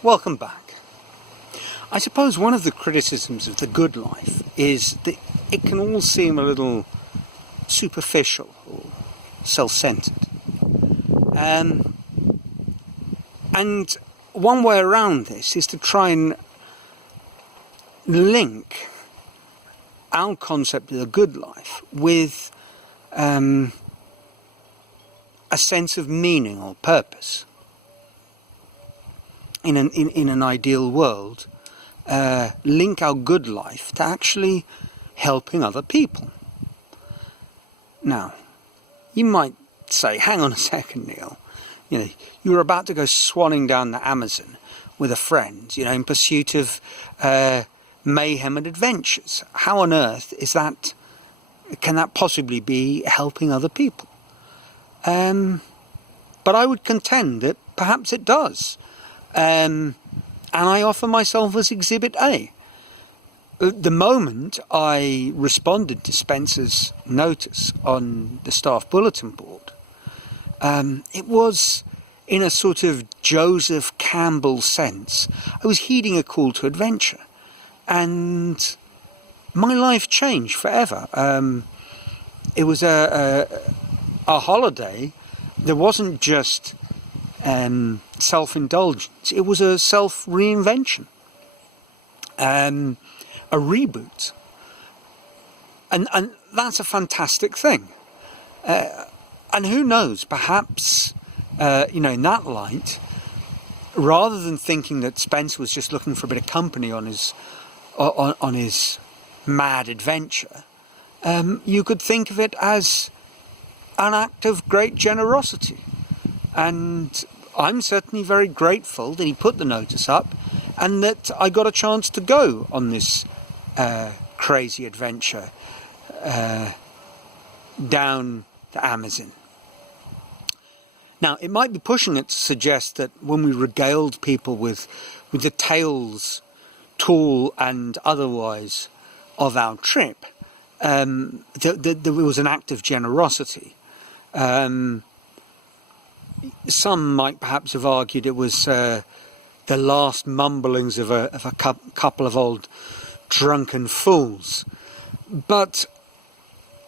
Welcome back. I suppose one of the criticisms of the good life is that it can all seem a little superficial or self-centered. And one way around this is to try and link our concept of the good life with a sense of meaning or purpose. In an ideal world, link our good life to actually helping other people. Now, you might say, hang on a second, Neil. You were about to go swanning down the Amazon with a friend, in pursuit of mayhem and adventures. How on earth can that possibly be helping other people? But I would contend that perhaps it does. And I offer myself as Exhibit A. The moment I responded to Spencer's notice on the staff bulletin board, it was in a sort of Joseph Campbell sense. I was heeding a call to adventure, and my life changed forever. It was a holiday that wasn't just self-indulgence, it was a self-reinvention, a reboot, and that's a fantastic thing. And who knows, perhaps in that light, rather than thinking that Spence was just looking for a bit of company on his mad adventure, you could think of it as an act of great generosity. And I'm certainly very grateful that he put the notice up and that I got a chance to go on this crazy adventure down the Amazon. Now, it might be pushing it to suggest that when we regaled people with the tales, tall and otherwise, of our trip, there was an act of generosity. Some might perhaps have argued it was the last mumblings of a couple of old drunken fools. But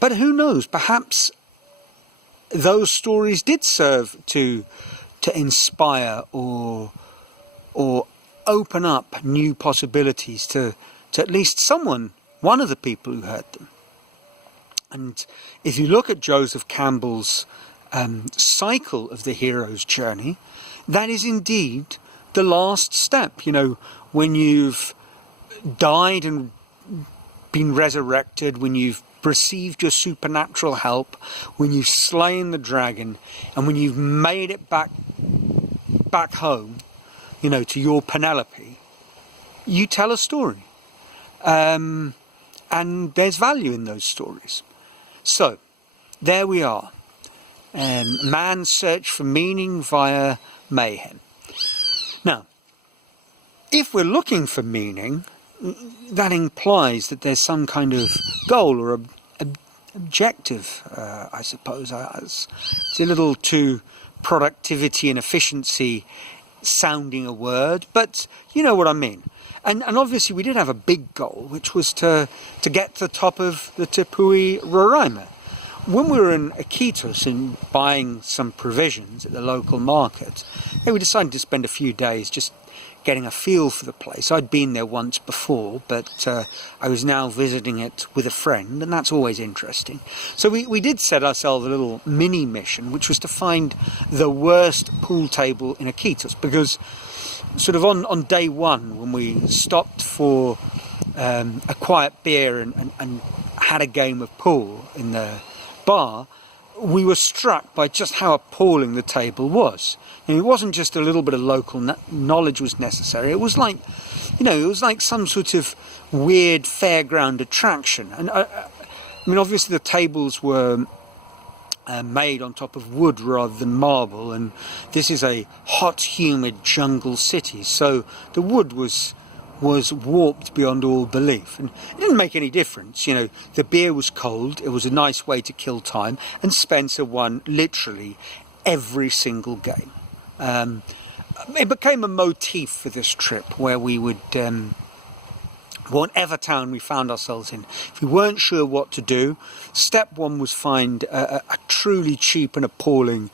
who knows? Perhaps those stories did serve to inspire or open up new possibilities to at least one of the people who heard them. And if you look at Joseph Campbell's cycle of the hero's journey, that is indeed the last step. When you've died and been resurrected, when you've received your supernatural help, when you've slain the dragon, and when you've made it back home, to your Penelope, you tell a story. And there's value in those stories. So, there we are. Man's search for meaning via mayhem. Now, if we're looking for meaning, that implies that there's some kind of goal or objective, I suppose. It's a little too productivity and efficiency sounding a word, but you know what I mean. And obviously we did have a big goal, which was to get to the top of the Tepui Roraima. When we were in Iquitos and buying some provisions at the local market, we decided to spend a few days just getting a feel for the place. I'd been there once before, but I was now visiting it with a friend, and that's always interesting. So we did set ourselves a little mini mission, which was to find the worst pool table in Iquitos, because sort of on day one, when we stopped for a quiet beer and had a game of pool in the bar, we were struck by just how appalling the table was. And it wasn't just a little bit of local knowledge was necessary. It was like, it was like some sort of weird fairground attraction. And obviously the tables were made on top of wood rather than marble, and this is a hot, humid jungle city, so the wood was warped beyond all belief, and it didn't make any difference. The beer was cold, it was a nice way to kill time, and Spencer won literally every single game. it became a motif for this trip where we would, whatever town we found ourselves in, if we weren't sure what to do, step one was find a truly cheap and appalling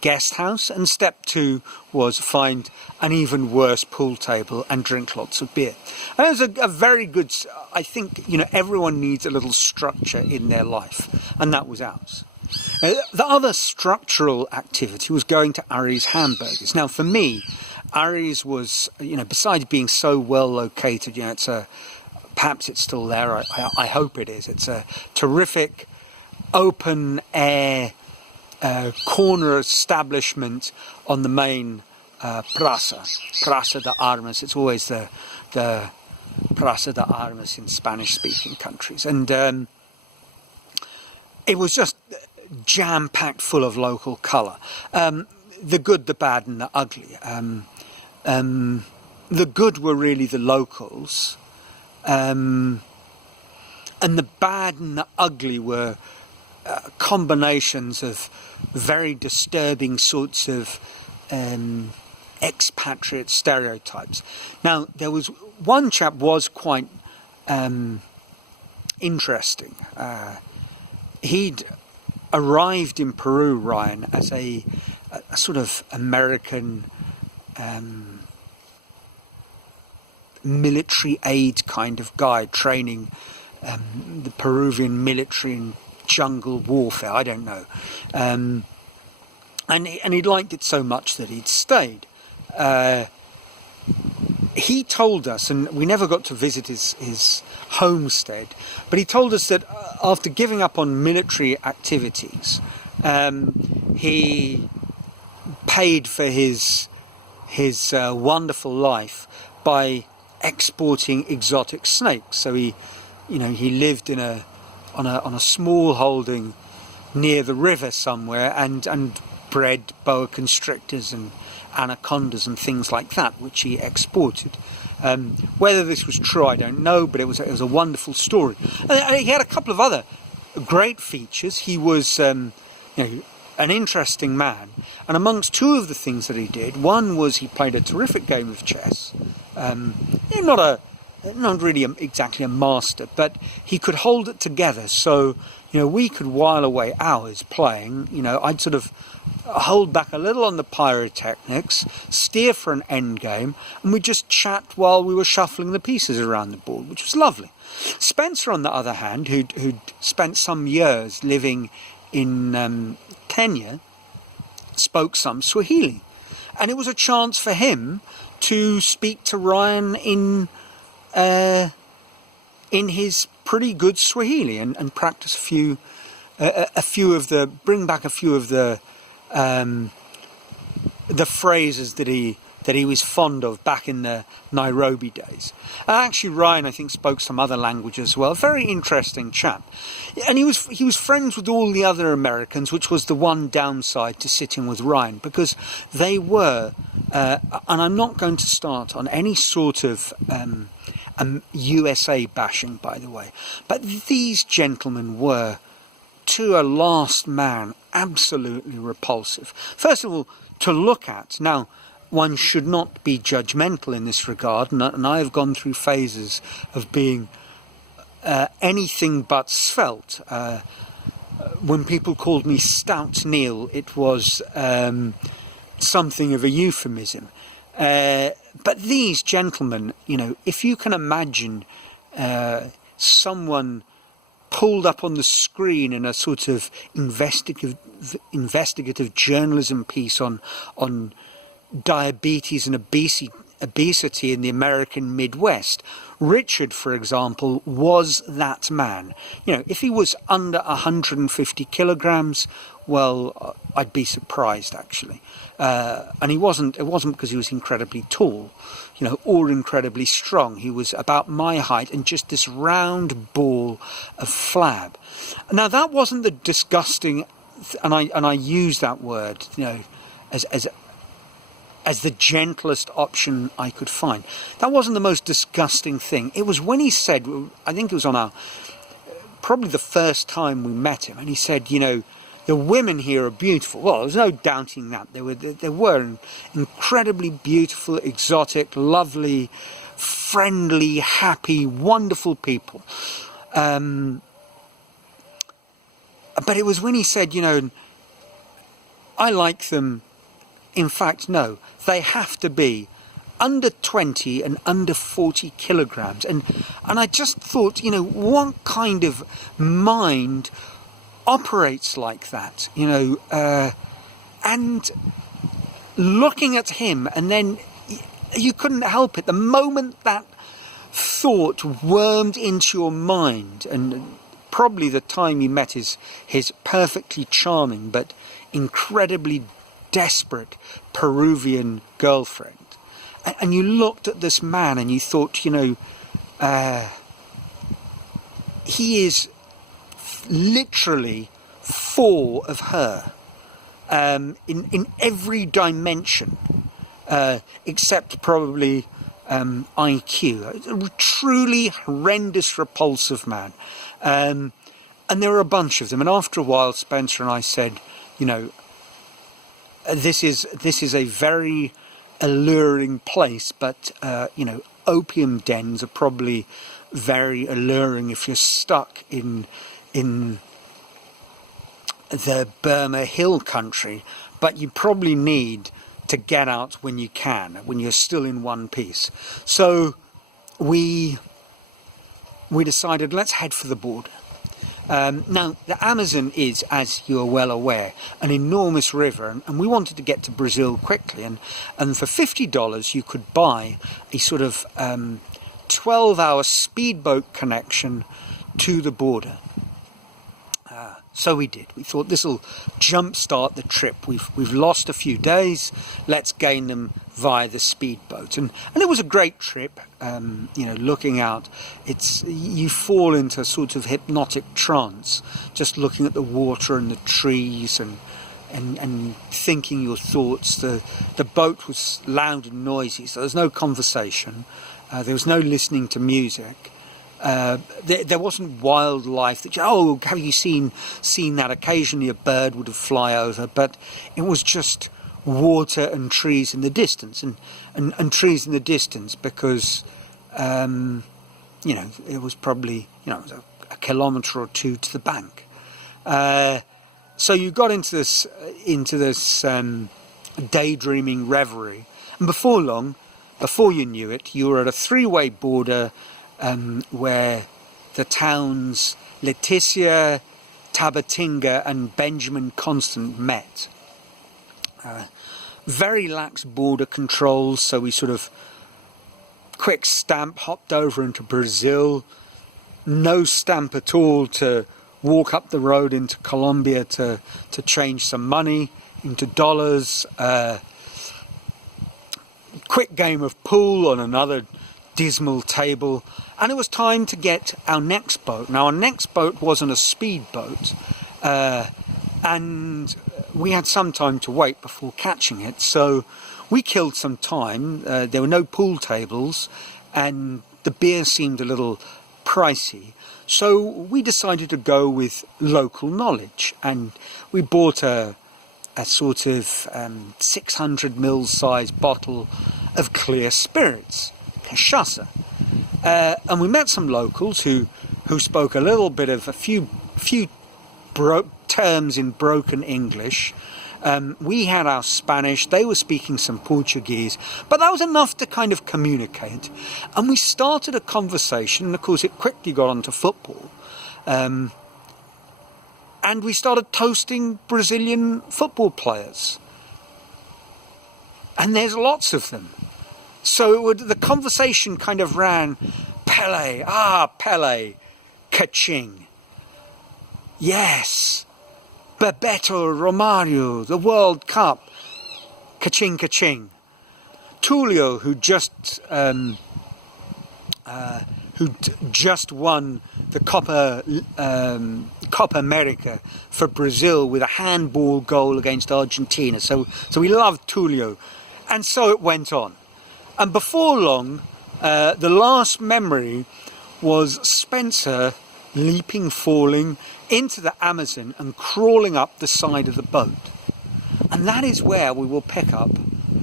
guest house, and step two was find an even worse pool table and drink lots of beer. And it was a very good, I think, everyone needs a little structure in their life, and that was ours. The other structural activity was going to Ari's Hamburgers. Now, for me, Ari's was, besides being so well located, perhaps it's still there, I hope it is. It's a terrific open air corner establishment on the main Praça de Armas. It's always the Praça de Armas in Spanish-speaking countries. And it was just jam-packed full of local colour. The good, the bad and the ugly. The good were really the locals. And the bad and the ugly were combinations of very disturbing sorts of expatriate stereotypes. Now, there was one chap was quite interesting. He'd arrived in Peru, Ryan, as a sort of American military aid kind of guy, training the Peruvian military in jungle warfare, I don't know. And he liked it so much that he'd stayed. He told us, and we never got to visit his homestead, but he told us that after giving up on military activities, he paid for his wonderful life by exporting exotic snakes. So he lived on a small holding near the river somewhere and bred boa constrictors and anacondas and things like that, which he exported. Whether this was true, I don't know, but it was a wonderful story. And he had a couple of other great features. He was an interesting man, and amongst two of the things that he did, one was he played a terrific game of chess. Not really exactly a master, but he could hold it together. So we could while away hours playing. I'd sort of hold back a little on the pyrotechnics, steer for an end game, and we'd just chat while we were shuffling the pieces around the board, which was lovely. Spencer, on the other hand, who'd spent some years living in Kenya, spoke some Swahili, and it was a chance for him to speak to Ryan in his pretty good Swahili and practice bring back a few of the phrases that he was fond of back in the Nairobi days. And actually, Ryan, I think, spoke some other language as well. Very interesting chap. And he was friends with all the other Americans, which was the one downside to sitting with Ryan, because they were, and I'm not going to start on any sort of USA bashing, by the way, but these gentlemen were, to a last man, absolutely repulsive. First of all, to look at. Now, one should not be judgmental in this regard, and I have gone through phases of being anything but svelte. When people called me Stout Neil, it was something of a euphemism. But these gentlemen, if you can imagine someone pulled up on the screen in a sort of investigative journalism piece on diabetes and obesity in the American Midwest. Richard, for example, was that man. If he was under 150 kilograms, well, I'd be surprised, actually. And it wasn't because he was incredibly tall, or incredibly strong. He was about my height and just this round ball of flab. Now, that wasn't the disgusting, and I use that word, as the gentlest option I could find. That wasn't the most disgusting thing. It was when he said, I think it was on probably the first time we met him, and he said, the women here are beautiful. Well, there's no doubting that. They were incredibly beautiful, exotic, lovely, friendly, happy, wonderful people. But it was when he said, you know, I like them. In fact, no, they have to be under 20 and under 40 kilograms. And I just thought, you know, what kind of mind operates like that, you know, and looking at him, and then you couldn't help it. The moment that thought wormed into your mind, and probably the time you met his perfectly charming but incredibly desperate Peruvian girlfriend, and you looked at this man and you thought, you know, he is literally four of her, in every dimension, except probably IQ. A truly horrendous, repulsive man. And there were a bunch of them. And after a while, Spencer and I said, you know, this is a very alluring place, but you know, opium dens are probably very alluring if you're stuck in the Burma Hill country, but you probably need to get out when you can, when you're still in one piece. So we decided, let's head for the border. Now, the Amazon is, as you are well aware, an enormous river, and we wanted to get to Brazil quickly, and for $50 you could buy a sort of 12-hour speedboat connection to the border. So we did. We thought this will jumpstart the trip. We've lost a few days. Let's gain them via the speedboat, and it was a great trip. You know, looking out, you fall into a sort of hypnotic trance, just looking at the water and the trees and thinking your thoughts. The boat was loud and noisy, so there's no conversation. There was no listening to music. There wasn't wildlife that, oh, have you seen that? Occasionally a bird would fly over, but it was just water and trees in the distance, and trees in the distance because, you know, it was probably, you know, it was a kilometre or two to the bank. So you got into this daydreaming reverie, and before long, before you knew it, you were at a three-way border where the towns Leticia, Tabatinga and Benjamin Constant met. Very lax border controls, so we sort of quick stamp hopped over into Brazil. No stamp at all to walk up the road into Colombia to change some money into dollars. Quick game of pool on another dismal table, and it was time to get our next boat. Now, our next boat wasn't a speedboat, and we had some time to wait before catching it, so we killed some time. There were no pool tables, and the beer seemed a little pricey, so we decided to go with local knowledge, and we bought a sort of 600ml size bottle of clear spirits, cachaça. And we met some locals who spoke a little bit of a few terms in broken English. We had our Spanish, they were speaking some Portuguese, but that was enough to kind of communicate. And we started a conversation, and of course it quickly got onto football. And we started toasting Brazilian football players. And there's lots of them. So the conversation kind of ran, Pele, Pele, Kaching. Yes, Bebeto, Romario, the World Cup, Kaching, Kaching. Tulio, who just won the Copa America for Brazil with a handball goal against Argentina. So we loved Tulio. And so it went on. And before long, the last memory was Spencer leaping, falling into the Amazon and crawling up the side of the boat. And that is where we will pick up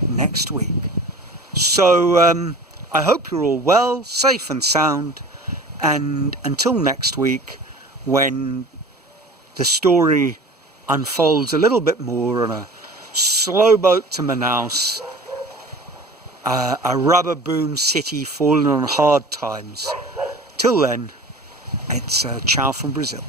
next week. So I hope you're all well, safe and sound, and until next week, when the story unfolds a little bit more on a slow boat to Manaus, a rubber boom city falling on hard times. Till then, it's ciao from Brazil.